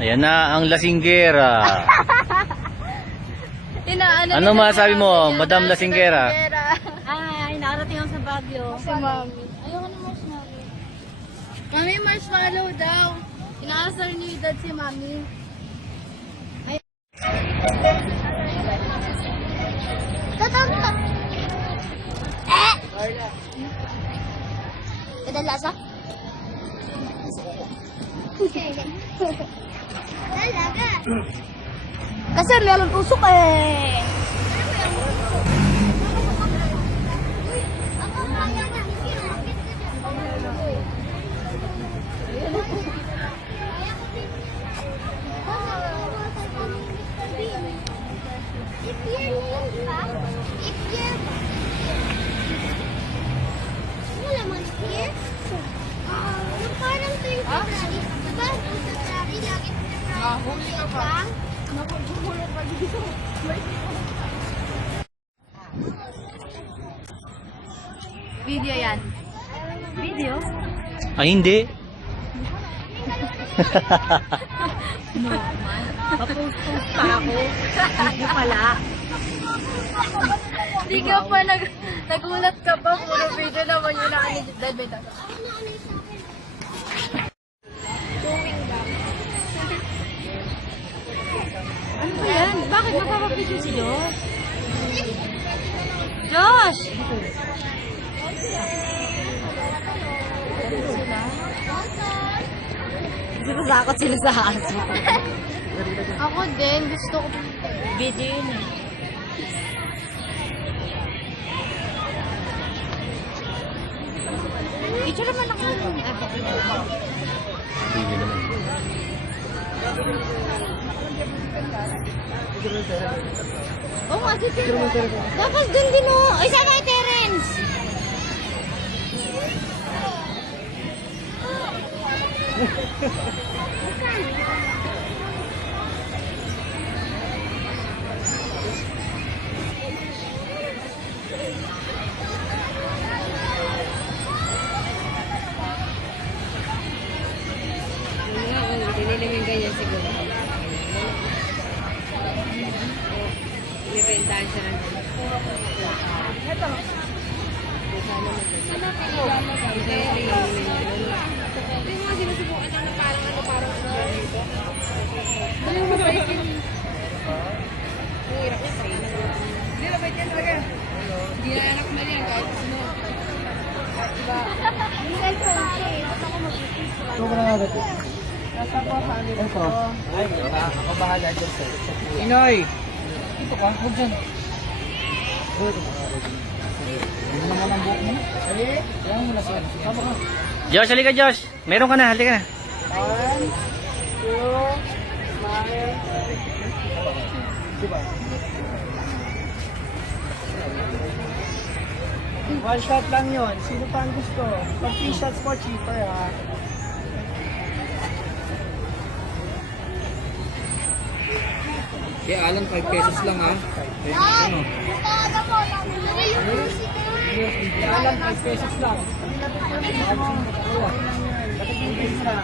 Ayan na ang lasinggera. Ano masabi mo, Madam Lasinggera? Ay, nakarating ako sa Baguio. Si Mami. Ayoko na marshmallow. Mami, marshmallow daw. Inaasar niyo yung dad si Mami. Tatantak! Kadalasa? Talaga. Kasi meron usok eh. Parang tuwing February, diba? February, lagi February. Mahuli ka pa. Magugulo ka dito. Video yan. Video? Ay, hindi. No, man. Papost-post pa ako. Hindi pala. Hindi ka pa nagulat ka pa. Puro video naman yun na kanil. Dad, may tayo. Ano ba yan? Bakit magpapapicture si Josh? Josh! Hindi ko sakot sila sa aso. Ako din. Gusto ko. Video yun eh. Picture naman ako. Hindi naman. Oo nga, si Terence. Dapat dun din mo. Ay, saan kay Terence? Hindi naman ganyan siguro. Binibentahan siya ng ito. Hindi mo sinusubukan lang na parang dito. Daling mabait yun. Ang hirap niya sa'yo. Hindi mabait yan talaga. Hindi na anak mo yan kahit sino. Diba? Hindi ka ito. Ito ko na nga dito. Nasa po sa amin ito. Ay, ako bahala dyan sa Inoy! Dito ka, huwag dyan. Dito ka. Hindi naman ang buhok mo. Ay, yan mo na siya. Tama ka. Josh, halika Josh. Meron ka na, halika na. 1, 2, smile. Diba? One shot lang yun. Sino pa ang gusto? Pag 3 shots po, cheaper ha. Kaya alam, 5 pesos lang ha. Dad! Tataga mo. Nari yung music. Kaya alam, 5 pesos lang. Bakit yung pesa?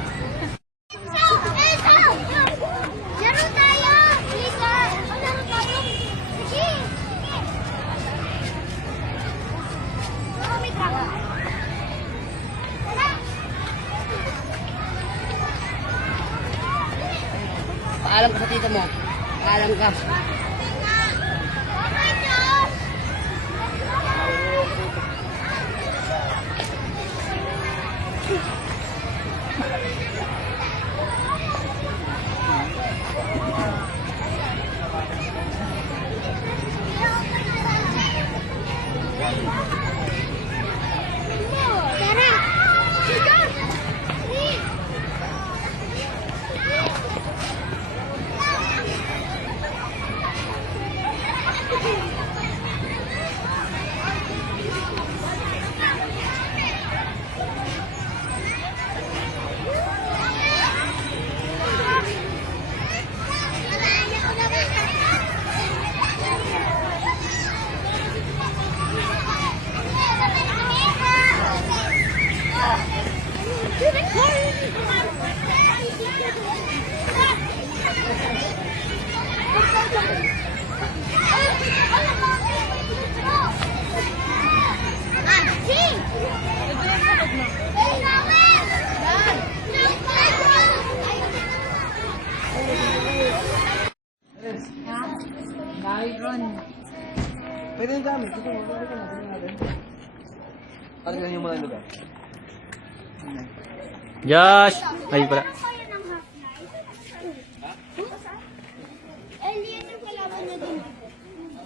Laro tayo! Lika! Laro tayo! Sige! May trako. Paalam ka sa tita mo. Paalam ka. Okay, Josh! Tara! Josh! Unicorn! gamit. Ito mo, balik ka na. Tingnan natin. Balik lang yung mga lugar. Josh! Ay, pala. Alien yung kalaban na dun.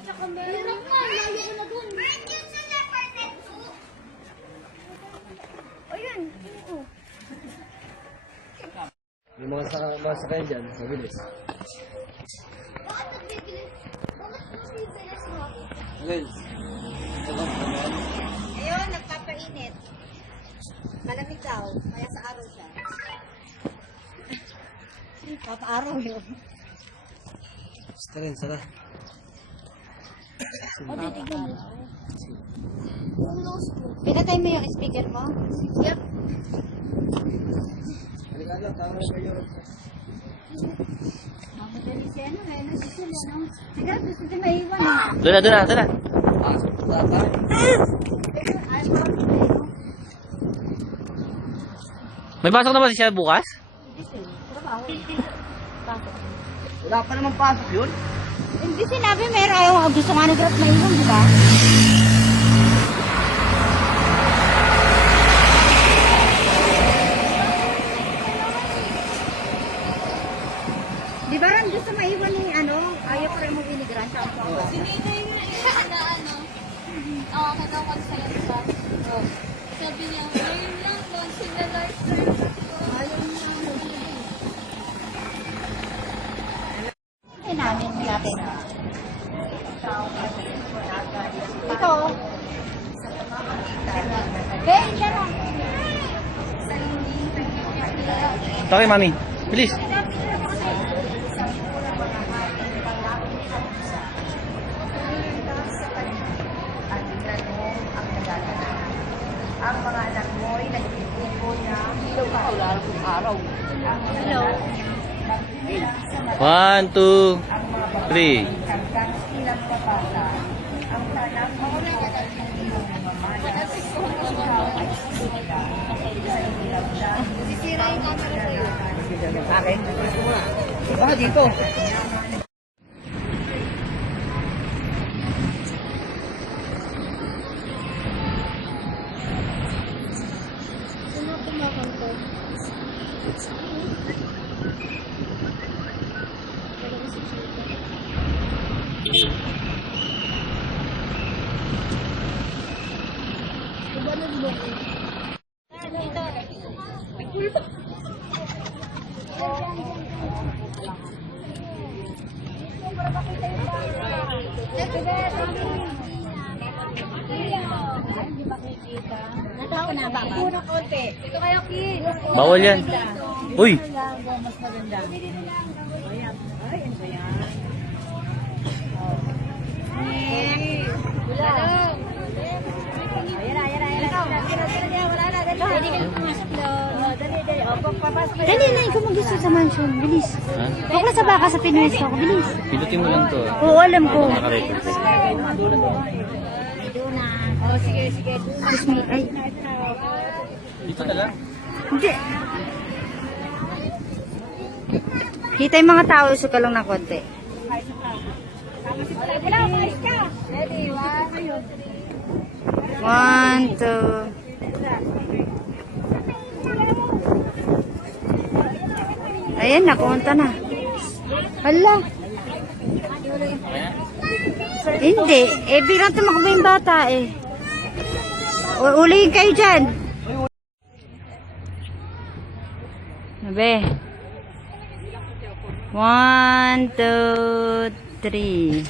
Tsaka meron nga, layo ko na dun. Meron yun sa Leopard Net 2. O yun. Oo. Yung mga sakayan dyan, mabilis. Bakit nagbibilis? Bakit nagbibilis mo? Well, Ayun, nagpapainit. Malamig daw, kaya sa araw siya. Papaaraw yun. basta rin, sara. Pinatay mo yung speaker mo? Yep. Halika lang, tama na kayo. Madali siya, ano? Kaya nasusunod, ano? Sige, gusto din maiwan, eh. Doon na, doon na, doon na. Pasok na tayo. May pasok na ba siya bukas? Wala pa naman pasok yun. Hindi sinabi, meron ayaw gusto nga nag-grab maiwan, di ba? Di ba rin gusto maiwan ni ano? Ayaw pa rin mo binigran. Sinita yung na ano. Oo, kagawa ko sa'yo sa bus. Sabi niya, ngayon lang, once in a lifetime. Ayaw niya. Ay namin, natin. Ito. Ben, yan o. Okay, mami. Bilis. Ang mga anak mo ay nag-iipon na ilaw ka wala ng araw. Hello. 1, 2, 3. Hanggang ilang mabasa. Ang tanang mo na Sisira yung camera sa'yo. Akin? Baka dito. Sino tumakon ko? Kubanod mo ko. Natako na ba? Puro konti. Ito kayo, Kid. Bawal yan. Uy! Mas maganda. Ayan. Ay, ano ba yan? Hello. Ayan na, ayan na, ayan na. Wala na, dali. Pwede ka lang pumasok doon. Dali, dali. O, pagpapas. Dali na, ikaw mag-gusto sa mansion. Bilis. Ha? Huwag na sa baka sa Pinuwes ako. Bilis. Pilutin mo lang to. Oo, alam ko. Nakarecord. Doon na. O, sige, sige. Excuse me. Ay, Dito na lang. hindi. Kita yung mga tao, uso ka lang ng konti. Wala, mais ka. Ready, 1, 2. Ayan, nakunta na. Hala. Hindi. Eh, biglang tumakbo yung bata eh. Ulihin kayo dyan. Nabe. 1, 2, 3.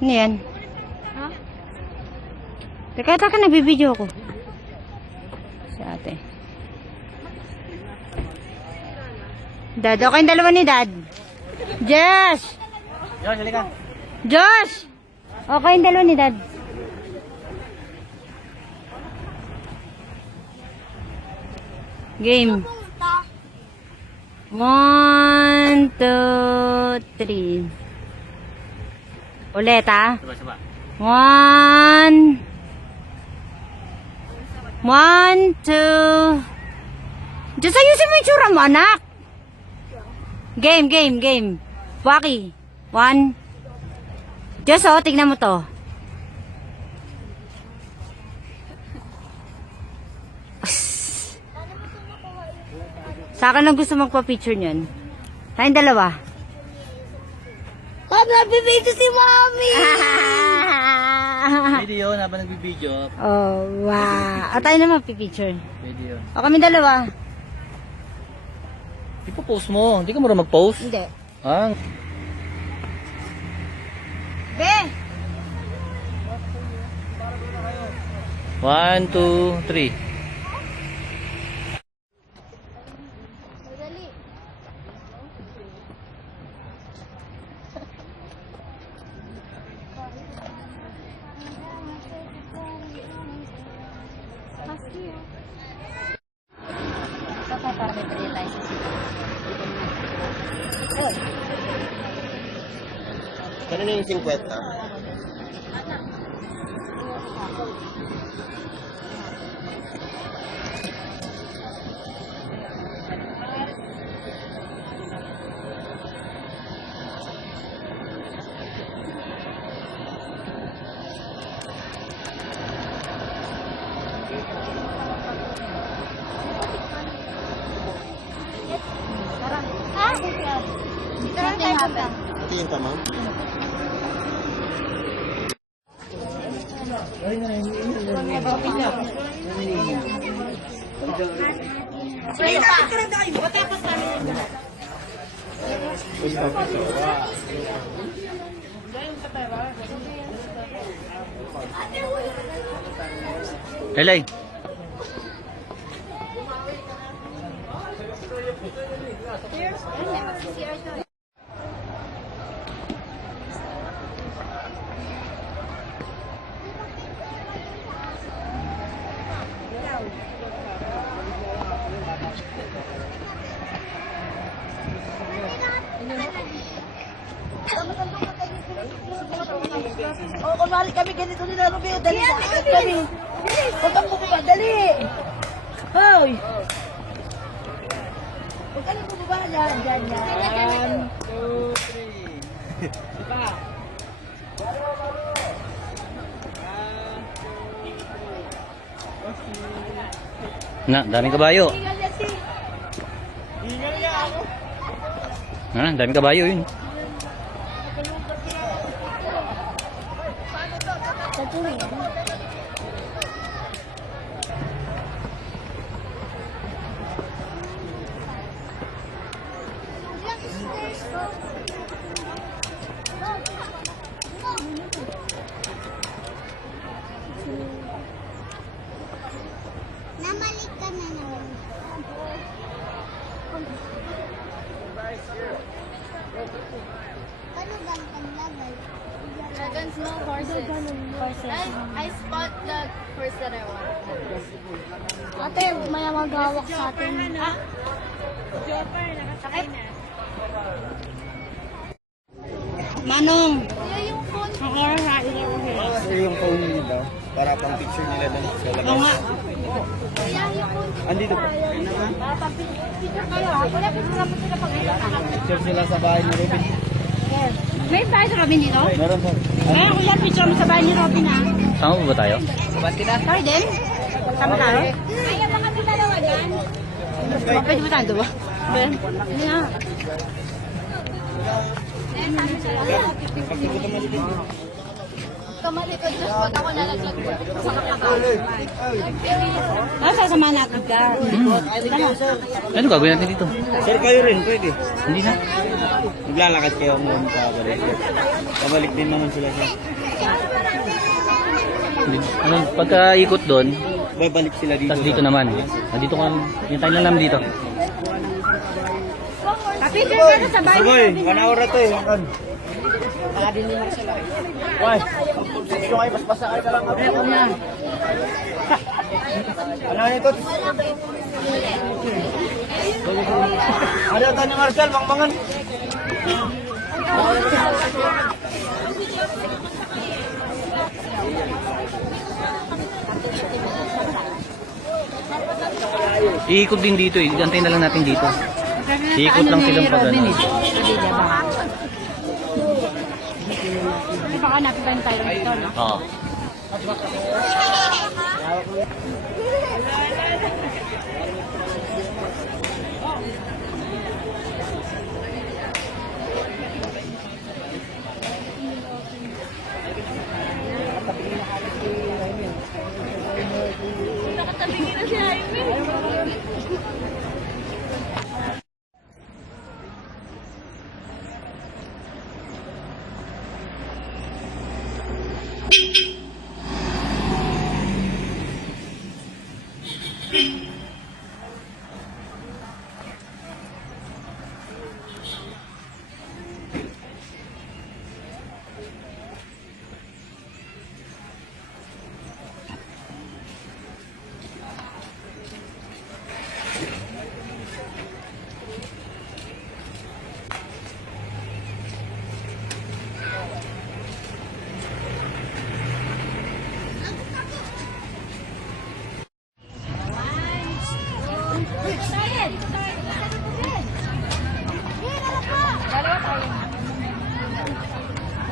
Ano yan? Ha? Teka, nagbibideo ko. Si ate. Dad, okay yung dalawa ni Dad. Josh! Josh, halika. Josh! Okay yung dalawa ni Dad. Game. 1, 2, 3. Ulit ah. Saba. 1, 1, 2. Diyos, ayusin mo yung tsura mo, anak. Game. Waki. 1. Diyos, oh, tignan mo to. Sa akin lang gusto magpa-picture niyan. Tayong dalawa. Nagbibidyo si Mami! Video, habang nagbibideo. Oh, wow. At tayo naman pipicture. Video. O kami dalawa. Ipo-post mo. Hindi ka marunong mag-post. Hindi. Ah, Be! 1, 2, 3. Madali. Ito pa para may pwede tayo sa sila. Uy. Kanina yung 50? Ah? Dito lang tayo punta. Tingin ka, ma'am? Elay. Oo, kunwari kami ganito nila, Rubio. Dali na, agad kami. Huwag kang bumaba, dali. Hoy. Huwag ka na bumaba. Yan. 1, 2, 3. Na, daming kabayo. Daming kabayo yun. Namalik ka na naman. Paano gantang lagay? Dragons, no horses. I spot the horse that I want. Ate, may maghawak sa atin. Manong. Kuya, yung phone. Ito yung phone nila daw. Para pang picture nila doon sa labas. Oo nga. Kuya, yung phone. Andito po. Picture kayo, ha? Kuya, picture naman sila pag Picture sila sa bahay ni Ruben. May bahay sa Robin dito? Meron po. Kaya kuya, picture mo sa bahay ni Robin ha. Sama ba tayo? Sorry din. Sama tayo? Kaya baka dalawa dyan. Pwede ba tayo ba? Hindi nga. Kamalikod Diyos, pag ako nalaglag ko. Sasama natin ka. Ano gagawin natin dito? Sir, kayo rin, pwede. Hindi na. Maglalakad kayo ngayon sa balik. Pabalik din naman sila sa... Ano, pagka-ikot doon, Babalik sila dito. tapos dito naman. Dito ka, yung tayo lang naman dito. Kapitid ka na sa bahay ni Saboy, Robin. 1 hour na to eh. Why? Yung ay paspasa kayo na lang. Ano nito? Ano ito ni Marcel, mangmangan? Iikot din dito eh. Antayin na lang natin dito. Kaya Ikot lang silang pag ano. Di ba hanapin pa yung tayo dito, no? Oo. Nakatabing na si Jaime.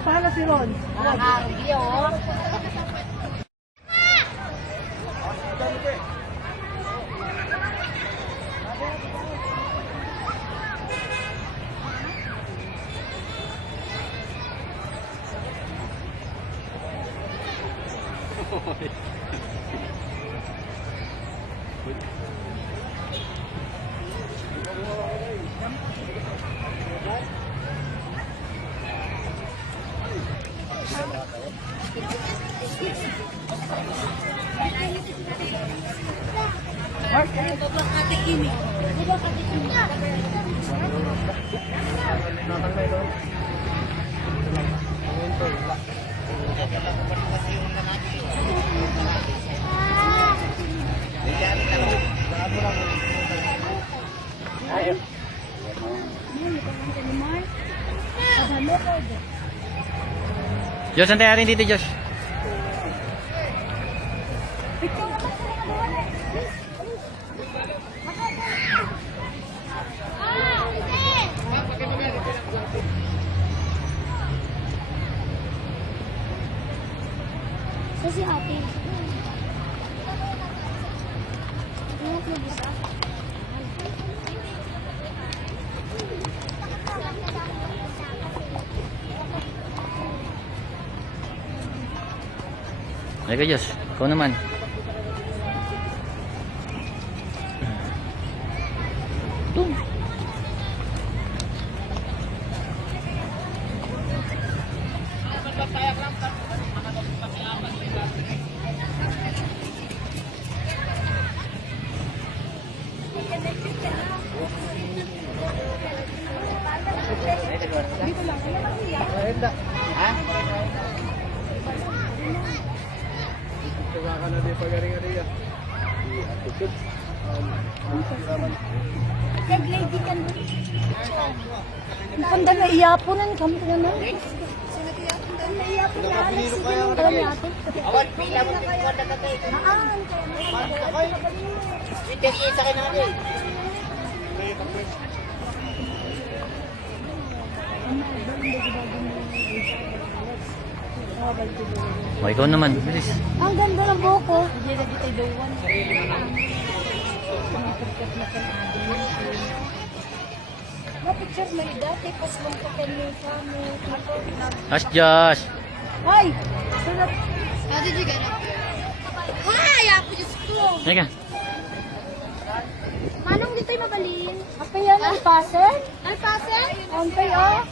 Paano si Ron? Nakakarugi, oh. Josh, antay natin dito, Josh. Sa si ate. Ingat mo bisa. Halika, Josh. Ikaw naman. Ito. Nag-lady ka na. Ang panda na iyapunan kami ka naman. Naiyapunan na. Sige lang pala ni ate. Awan, pila mo pinikuan na kami. Hindi, isa ka na kami. O, ikaw naman. Bilis. Ang ganda ng buhok ko. Na-picture mo ni dati, pas mong kapelyo kami. Ash, Josh. Hoy! Sunod. How did you get up here? Hi! Ako just ko. Halika. Manong dito'y mabalin? Apay yan, alpasen? Alpasen? Ampay, oh.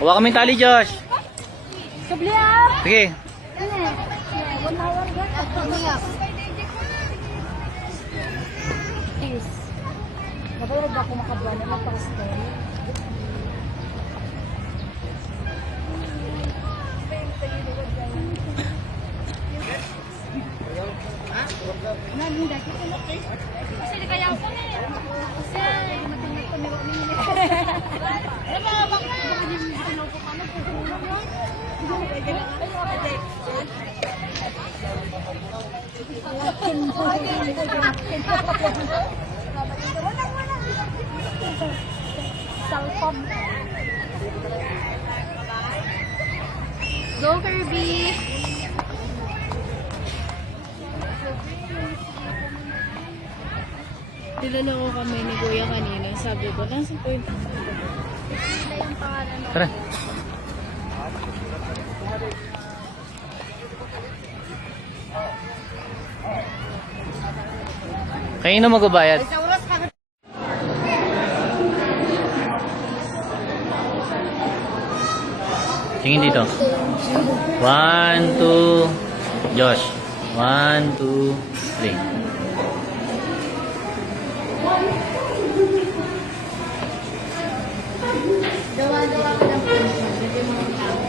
Huwag kami tali, Josh. Subli, ah. Sige. Ano eh? 1 hour ba? Umiyak. Please. Nabayarag ba ako makabuan na magpakastel? Naging dati ko na. Kasi di kaya ako na eh. Kasi matinag ko niwa niya. Ano ba bang sinupo ka na? Pupunan yun? Wala Salpom. Go, Kirby! Tinanong ko kami ni Kuya kanina. Sabi ko, nasa point. Sila yung pangalan mo. Tara. Kanino magbabayad? Tingin dito. 1, 2, Josh. 1, 2, 3. Dawa-dawa ko lang po. Hindi mo ang tao.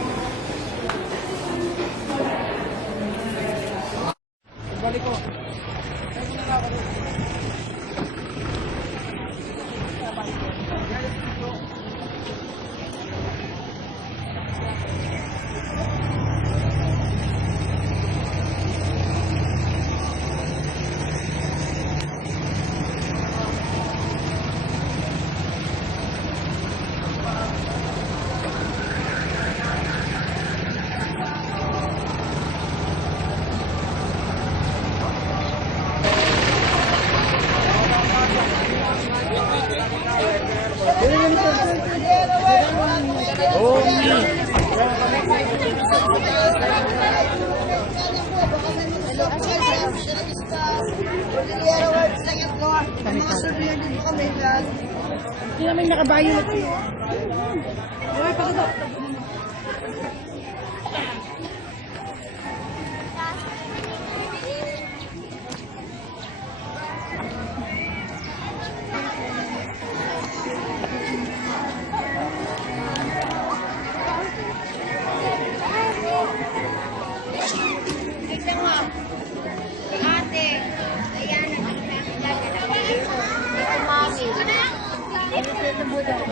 Hindi namin nakabayo na ito.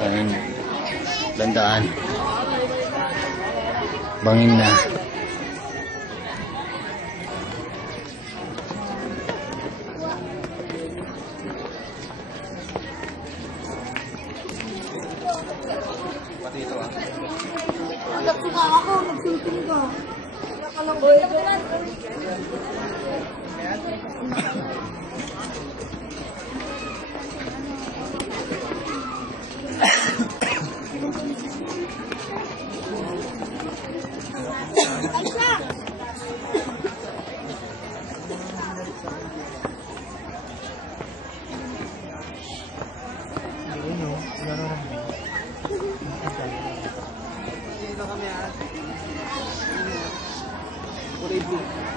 Ayan. Landaan. Bangin na.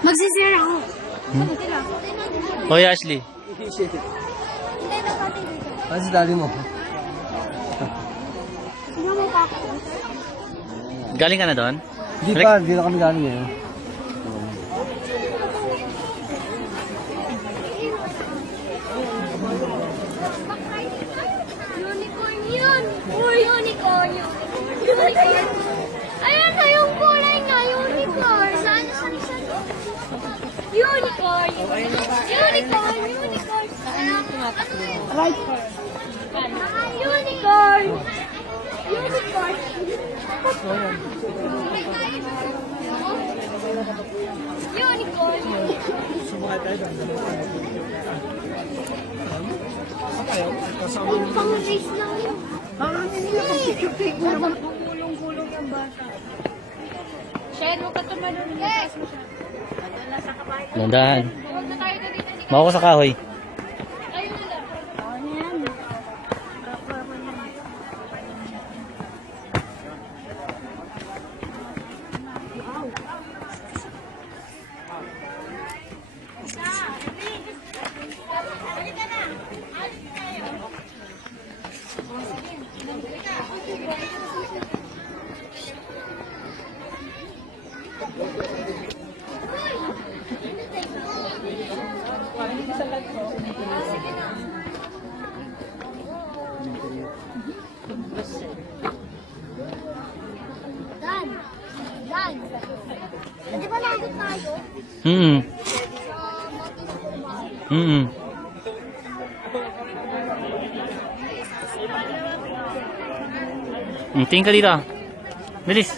Magsisir ako. Hoy, Ashley. Ano si daddy mo? Sino mo pa ako? Galing ka na doon? Hindi pa, hindi na kami galing ngayon. Unicorn yun! Uy! Unicorn yun! Unicorn! Ayan na yung kulay na unicorn! Saan? Unicorn! Unicorn! Unicorn! Right. Unicorn! Unicorn! Unicorn! Pang-race lang yun. Gulong-gulong yung bata. Shen, huwag ka tumalun. Landaan. Huwag na tayo na dito. Mako ko sa kahoy. Ayun na lang. Dan! Dan! Di ba nandun tayo? Mm. Mm. Tingin ka dito. Bilis.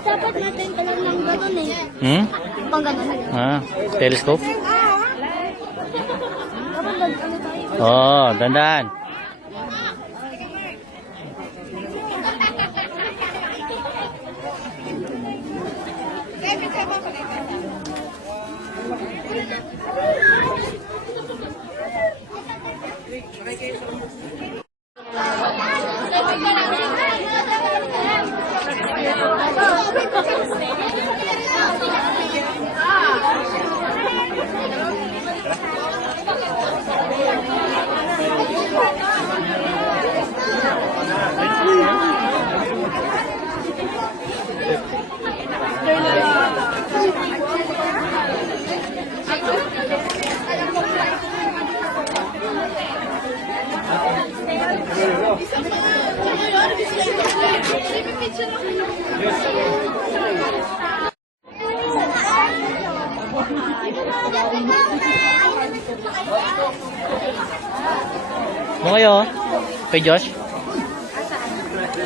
Dapat natin talag ng gano'n eh. Hmm? Pang gano'n. Telescope? Dapat ano tayo. Oh, dandan. Mo kayo? Kay Josh?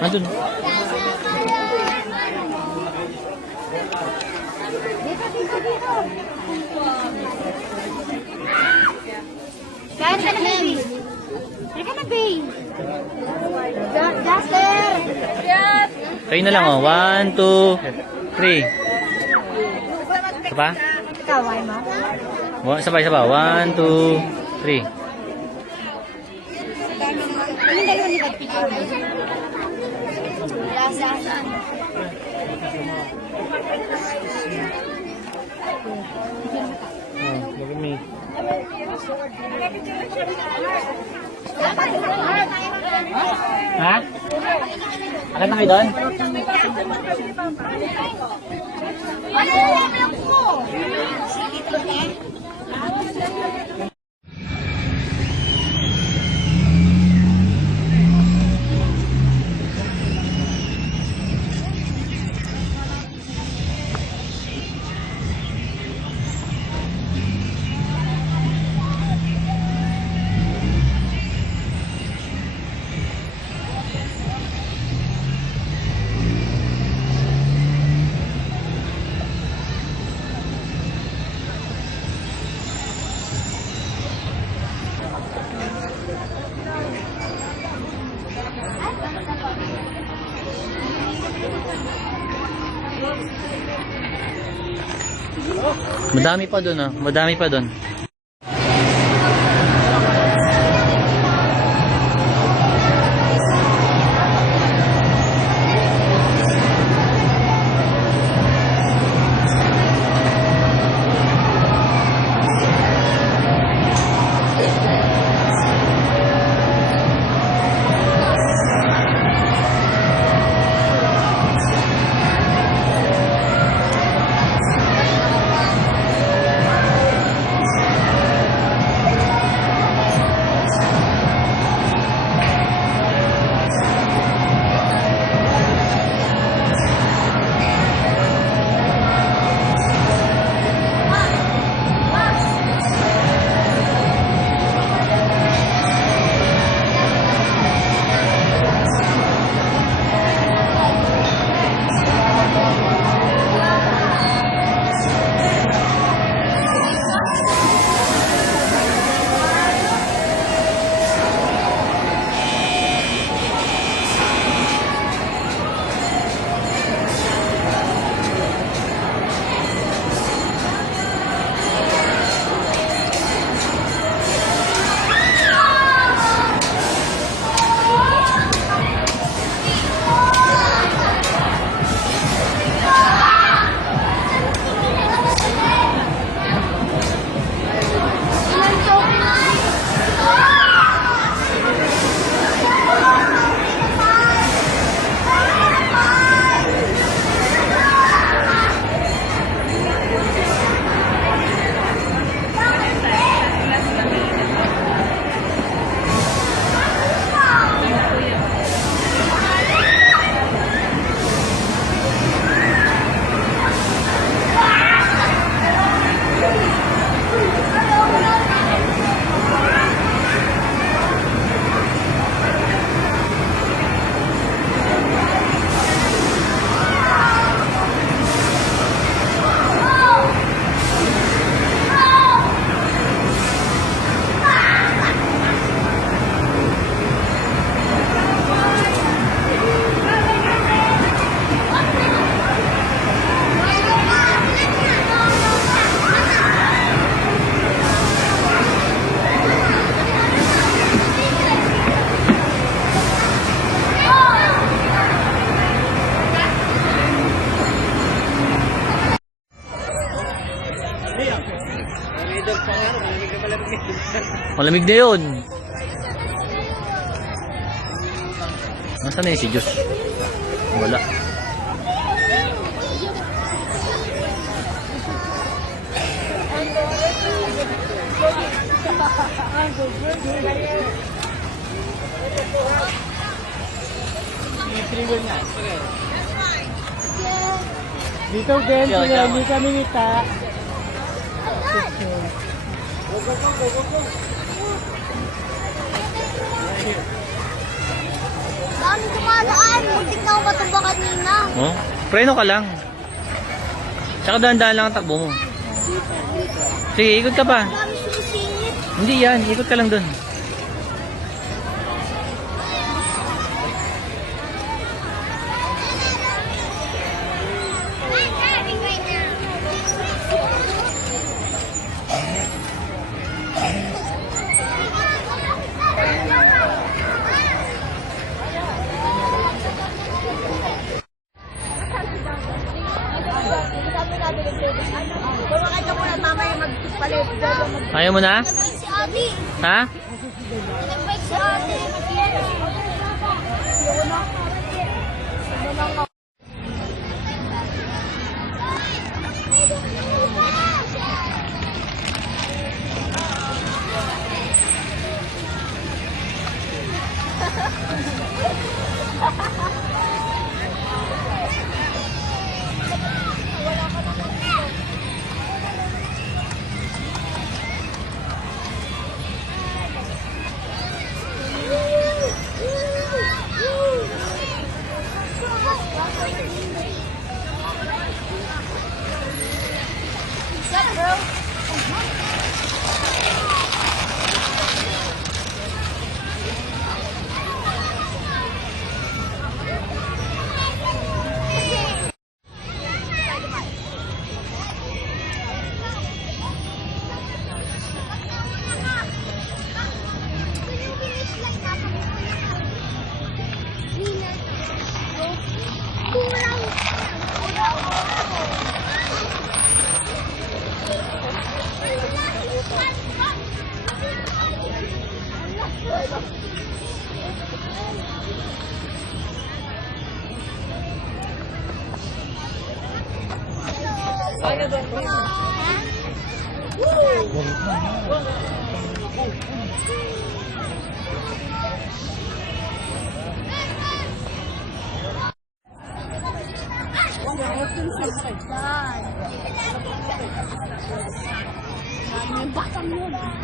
Andun. Kain ka na, baby. Kain ka na, baby. Duster! Yes! Kayo na lang, oh. 1, 2, 3. Isa pa? Kaway mo? Isa pa. 1, 2, 3. Yung dalawa ni pag-picture mo. Saan? Look at me. Ha? Akit na kayo doon? Madami pa doon, oh. Madami pa doon. Malamig na yun. Nasaan na yun si Diyos? Wala. Dito din, hindi kami nita. Dami dumadaan. Muntik na ako matumba kanina. Oh, preno ka lang. Tsaka dahan-dahan lang ang takbo mo. Sige, ikot ka pa. Dami sumisingit. Hindi yan, ikot ka lang dun. Ayaw mo na? Si Abi. Ha? Nag-bike si Abi. What's up, bro?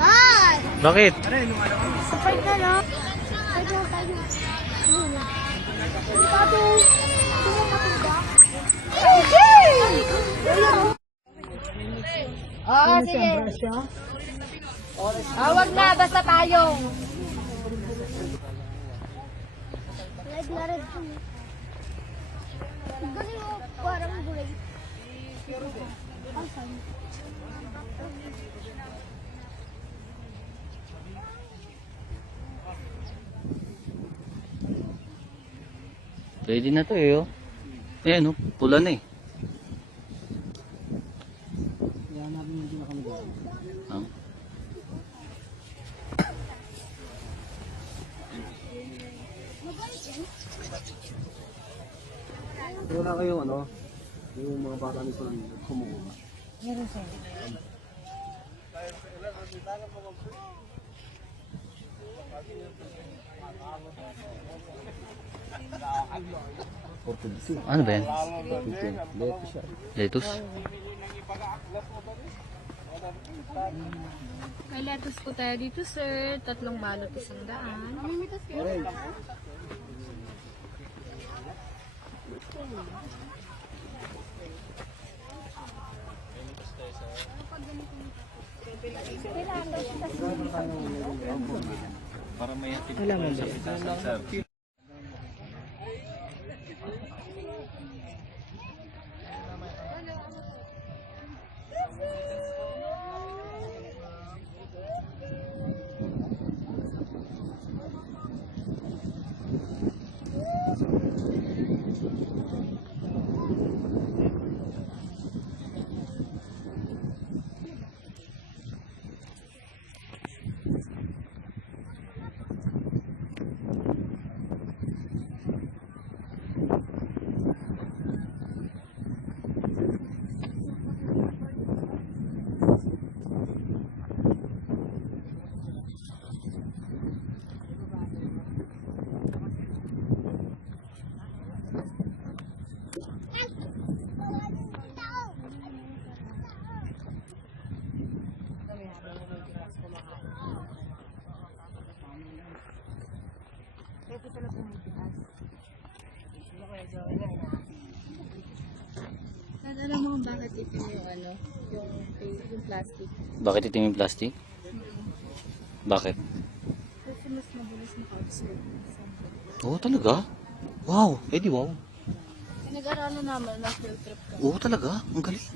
Hi! Bakit? Sabay ka na. Sabay na tayo. Sabi, sino matunda? Oo, sige. Wag na, basta tayo. Red na red. Kasi parang gulay. Pwede na to eh, oh. Ayan, oh. Pula na eh. Ah. Wala kayong ano, yung mga bata nito kumuha. Ano ba yan? Lettuce? May lettuce po tayo dito, sir. 3 balot, 100. bakit itim yung ano, yung plastic. Bakit itim yung plastic? Bakit? Kasi mas mabilis maka-absorb. Oo, talaga? Wow, eh di wow. Nag-aralan naman ng field trip ko. Oo, talaga? Ang galing.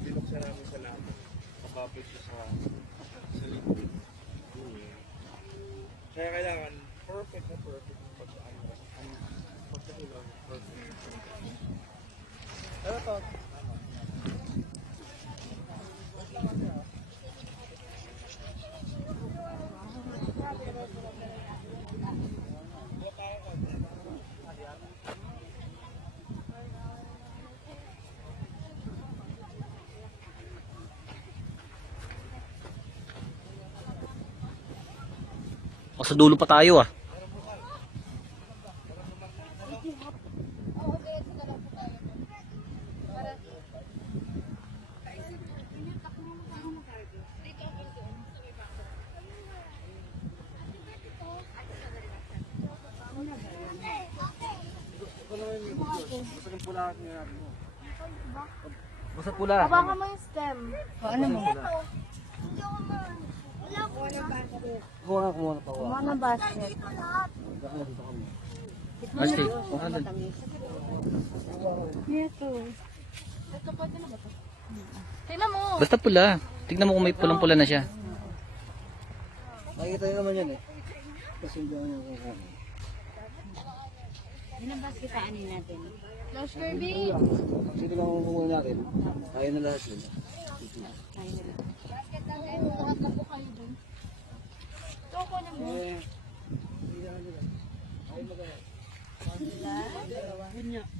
Binuksan namin sa lahat. Kapapit siya sa liquid. Kaya kailangan perfect na perfect yung pagkakulaw. Perfect. Pero to, O, sa dulo pa tayo ah. Basta pula. Baka mo yung stem. Ano mo? Kumuha na pa ako. Mga basket. Ashley, Ito pwede na ba ito? Tingnan mo. basta pula. Tignan mo kung may pulang-pula na siya. Makikita nyo naman yan eh. Kasi hindi ako yung kukuha. Yan ang basketaanin natin. Flash Kirby. Sino lang ang kukuha natin? Kaya na lahat yun. Nakakapo kayo dun. Ito ko na mo. Eh,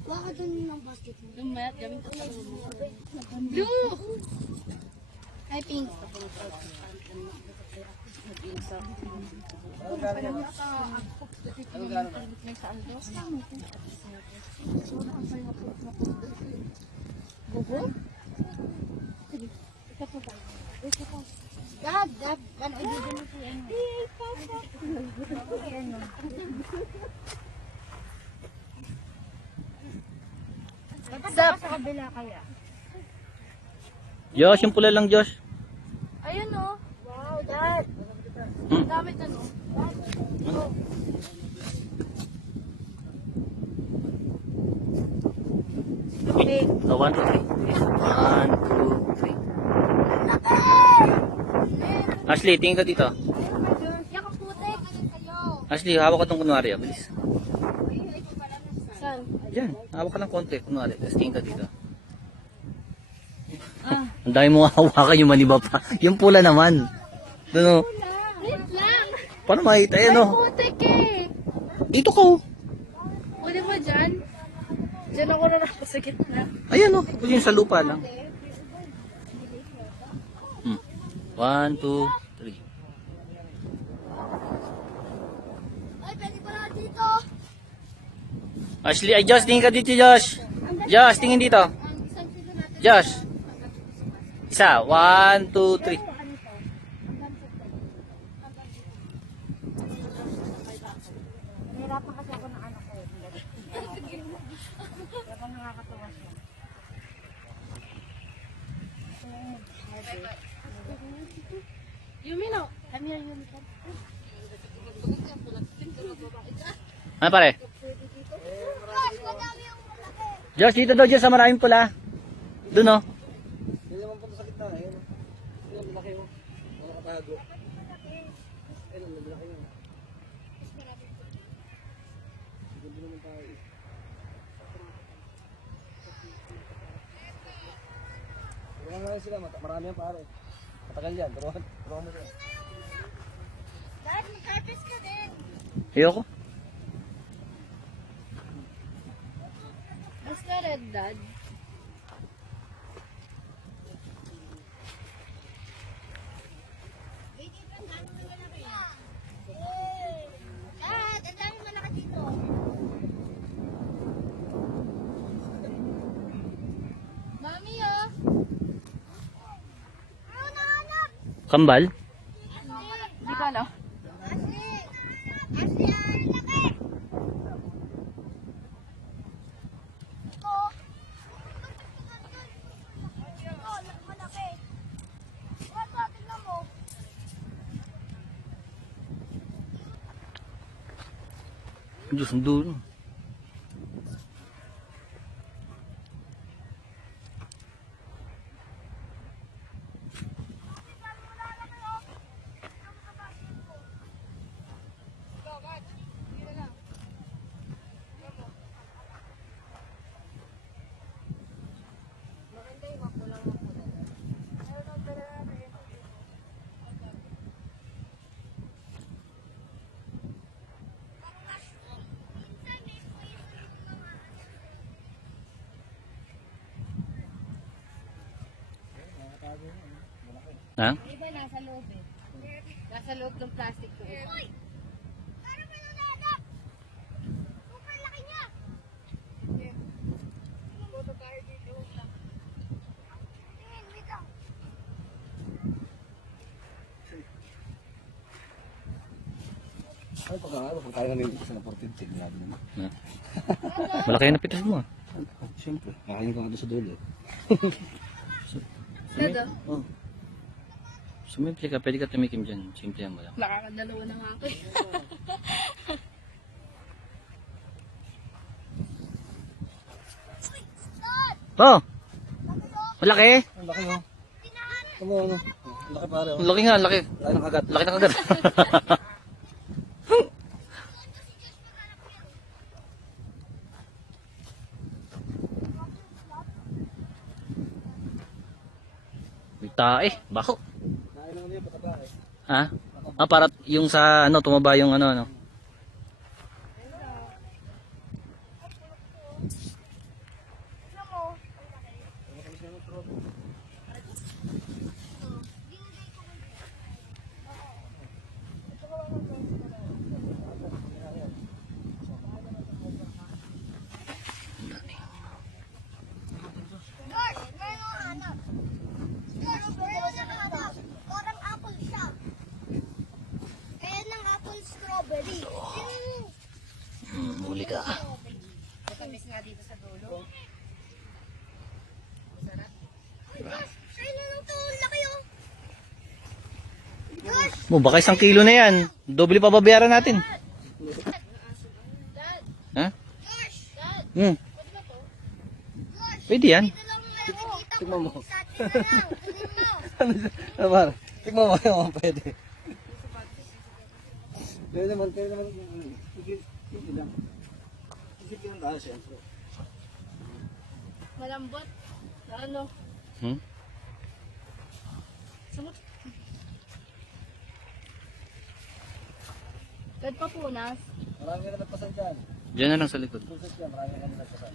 Baka dun ng basket mo. Lumayat, gamit ko sa blue! Ay, pink. Bugo? Gab, ano, ibigay mo siya. Sa kabila kaya. Josh, yung pula lang, Josh. Ayun o. Wow, Dad. Ang dami dun o. Okay. So, 1, 2, 3. 1, 2, 3. Ashley, tingin ka dito. Yakang putik. Ashley, hawak ka itong kunwari. Bilis. Saan? Diyan, hawak ka lang konti. Kunwari, tapos tingin ka dito. Ang dami mo hawakan yung maniba pa. Yung pula naman. Doon o. Wait lang. Paano makita? Ayan o. Putik eh. Dito ka o. Pwede ba dyan? Dyan ako na ako sa gitna. Ayan o. Kasi yung sa lupa lang. 1, 2, 3. Ay, pwede pala dito. Ashley, ay Josh, tingin ka dito, Josh. Josh, tingin dito. Isang pilo natin. Josh. Isa, 1, 2, 3. Nahirapan kasi ako ng anak ko. Kaya nakakatawa siya. Yumi no. Come here, Yumi. Ano pare? Josh, dito daw dyan sa maraming pula. Doon o. hindi naman punta sa gitna. Ayun. Ayun, malaki mo. Mga katago. Ayun, malaki mo. Hindi naman tayo. Turuan lang sila. Marami yan pare. Matagal yan. Turuan mo sila. Dad, mag-carpets ka din. Ayoko. Mas ka red, Dad. Dad, ang dami malaki dito. Mami, oh. Kambal? Hindi ko ano. Diyos, ang dulo. Ha? Iba nasa loob eh. Nasa loob ng plastic ko eh. Ay, pag tayo nalilito sa naportin, tignan naman. Ha? Malaki na pitas mo ah. Siyempre, kakain ko nga doon sa dulo. Dado, Oh. Sumimple ka, pwede ka tumikim dyan. Simple yan mo lang. nakakadalawa na nga ako eh. Oh! Malaki! Ang laki mo. Ano, ano? Ang laki pare. Ang laki nga, ang laki. Laki ng kagat. Laki na kagad. May tae, bako. Kain naman yun, pataba eh. Ha? Ah, para yung sa ano, tumaba yung ano. Parang apple siya. Kaya ng apple strawberry. Huli ka. Matamis nga dito sa dulo. Sa'yo na lang to. Laki oh. Mo, baka 1 kilo na yan. Doble pa babayaran natin. Ha? Hmm. Pwede yan. Tignan mo. Ano pare? Tignan mo yung pwede. Pwede naman. Sige lang. Sige lang tayo siyempre. Malambot. Na ano? Hmm? Samot. Dad papunas. Marami na nagpasan dyan. Diyan na lang sa likod. Pusat yan, marami na nagpasan.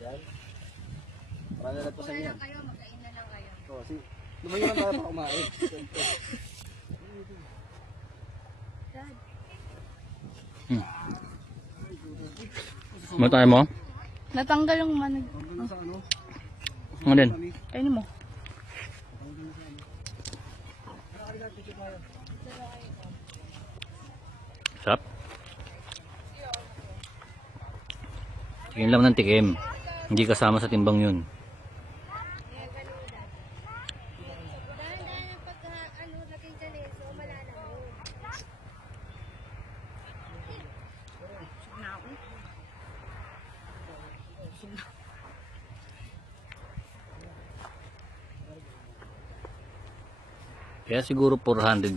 Yan. Marami na nagpasan yan. Kayo, magkain na lang kayo. Oo, sige. Lumayo lang tayo para kumain. Matay mo? Natanggal yung manig. Ano sa ano? Ano din? Kainin mo. Sarap. Tikim lang ng tikim. Hindi kasama sa timbang yun. Dahan-dahan ang pagka, laging dyan eh. So, malalaman. Kaya siguro 400.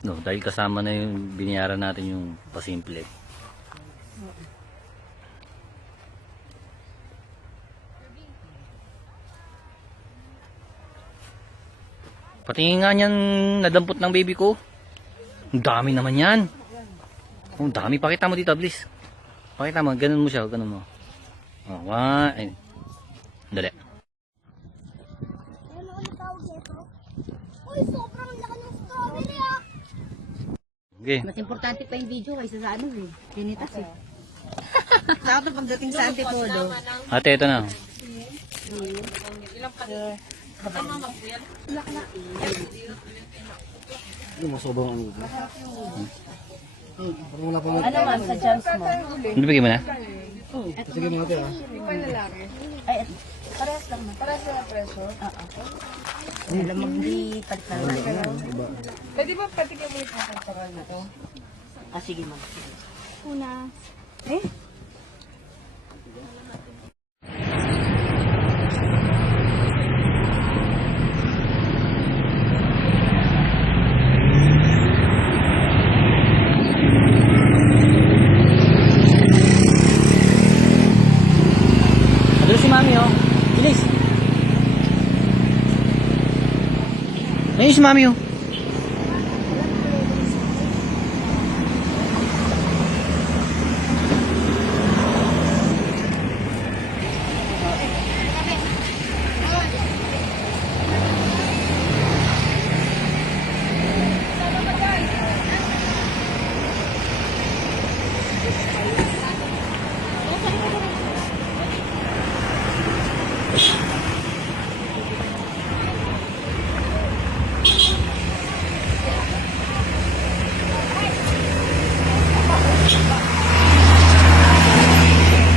No, dahil kasama na yung binayaran natin yung pasimple. Patingin nga niyan nadampot ng baby ko. Ang dami naman yan. Ang dami. Pakita mo dito, please. Pakita mo. Ganun mo siya. Ganun mo. Oh, one. Ay. Dali. Ano tawag dito? Uy, sobrang laki ng strawberry ah! Okay. Mas importante pa yung video kaysa sa ano eh. Tinitas eh. Saka to pagdating sa Antipolo. Ate, ito na. Ano ma'am, sa jams mo? Ano bigyan mo na? Sige mga ate ah. Parehas lang na. Parehas lang ang presyo. Alam mo, hindi palit na lang. Pwede ba patikin mo yung kakantara na to? Ah, sige ma'am. Una. Adalo si Mami, oh. Bilis. Ayun si Mami, oh.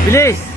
Bilis!